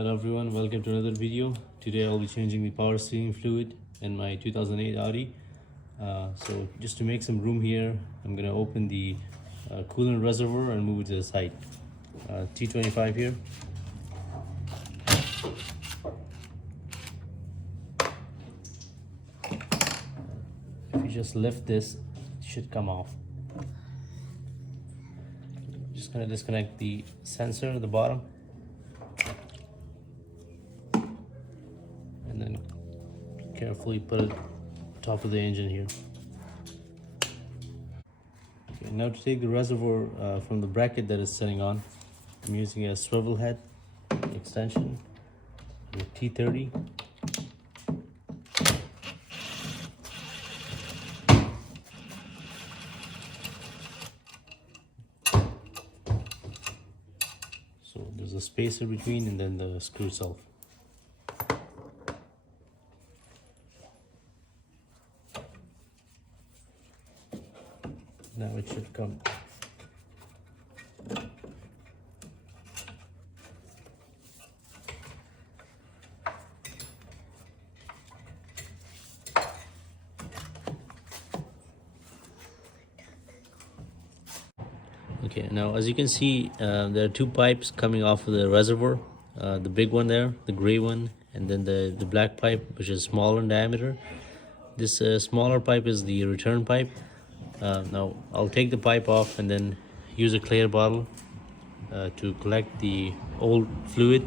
Hello everyone, welcome to another video. Today I'll be changing the power steering fluid in my 2008 Audi. So just to make some room here, I'm going to open the coolant reservoir and move it to the side. T25 here. If you just lift this, it should come off. Just going to disconnect the sensor at the bottom. And then carefully put it top of the engine here. Okay, now to take the reservoir from the bracket that is sitting on, I'm using a swivel head extension with T30. So there's a spacer between and then the screw itself. Now it should come. Okay, now as you can see, there are two pipes coming off of the reservoir. The big one there, the gray one, and then the black pipe, which is smaller in diameter. This smaller pipe is the return pipe. Now I'll take the pipe off and then use a clear bottle to collect the old fluid.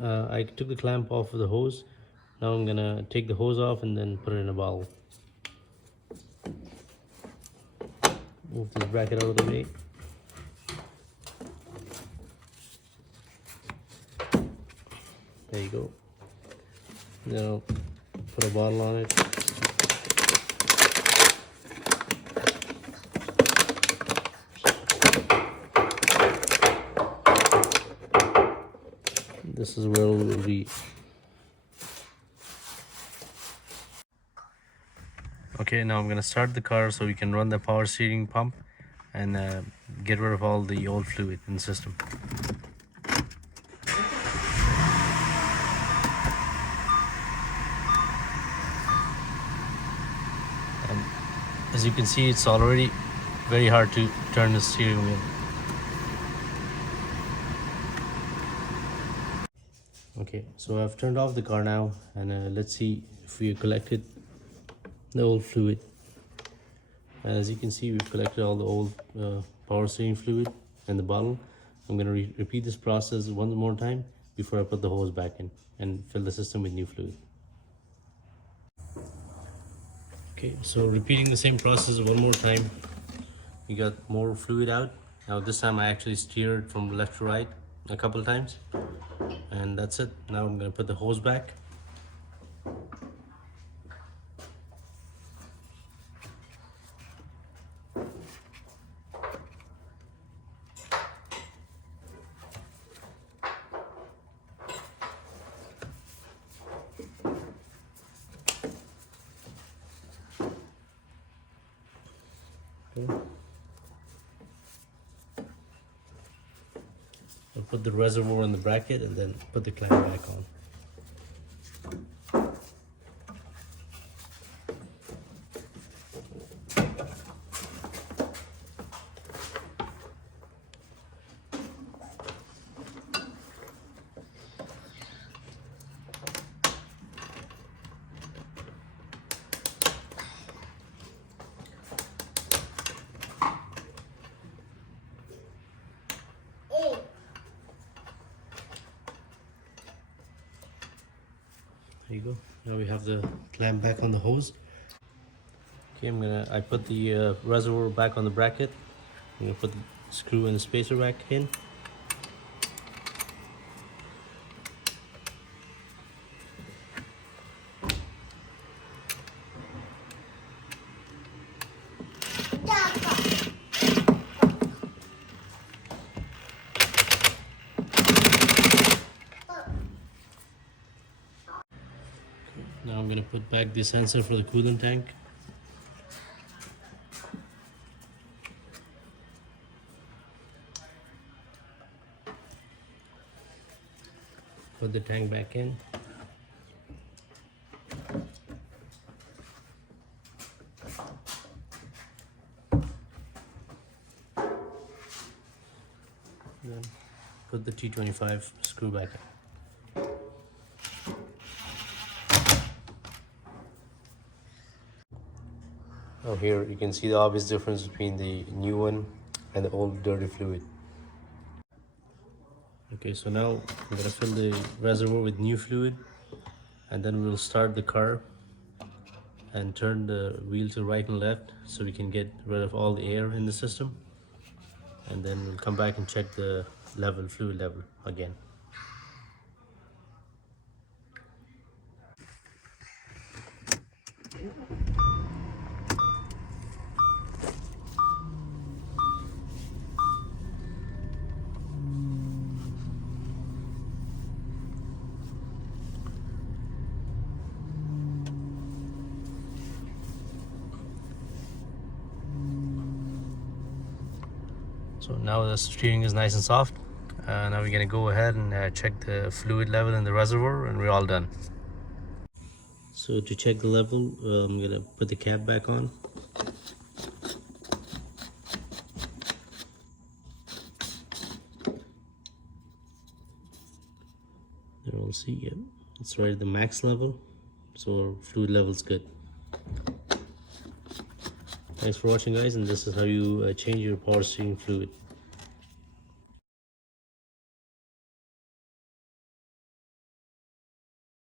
I took the clamp off of the hose. Now I'm gonna take the hose off and then put it in a bottle. Move this bracket out of the way. There you go. Now put a bottle on it. This is where it will be. Okay, now I'm gonna start the car so we can run the power steering pump and get rid of all the old fluid in the system. As you can see, it's already very hard to turn the steering wheel. Okay, so I've turned off the car now, and let's see if we collected the old fluid. As you can see, we've collected all the old power steering fluid in the bottle. I'm going to repeat this process one more time before I put the hose back in and fill the system with new fluid. Okay, so repeating the same process one more time. We got more fluid out. Now this time I actually steered from left to right a couple of times. And that's it. Now I'm going to put the hose back. Okay. I'll put the reservoir in the bracket and then put the clamp back on. There you go. Now we have the clamp back on the hose. Okay, I put the reservoir back on the bracket. I'm gonna put the screw and the spacer back in. Now I'm going to put back the sensor for the coolant tank. Put the tank back in. Then put the T25 screw back in. Oh, here you can see the obvious difference between the new one and the old dirty fluid. Okay, so now I'm gonna fill the reservoir with new fluid, and then we'll start the car and turn the wheel to right and left so we can get rid of all the air in the system, and then we'll come back and check the fluid level again. So now the steering is nice and soft. Now we're gonna go ahead and check the fluid level in the reservoir, and we're all done. So to check the level, I'm gonna put the cap back on. There we'll see, yeah, it's right at the max level, so our fluid level is good. Thanks for watching, guys, and this is how you change your power steering fluid.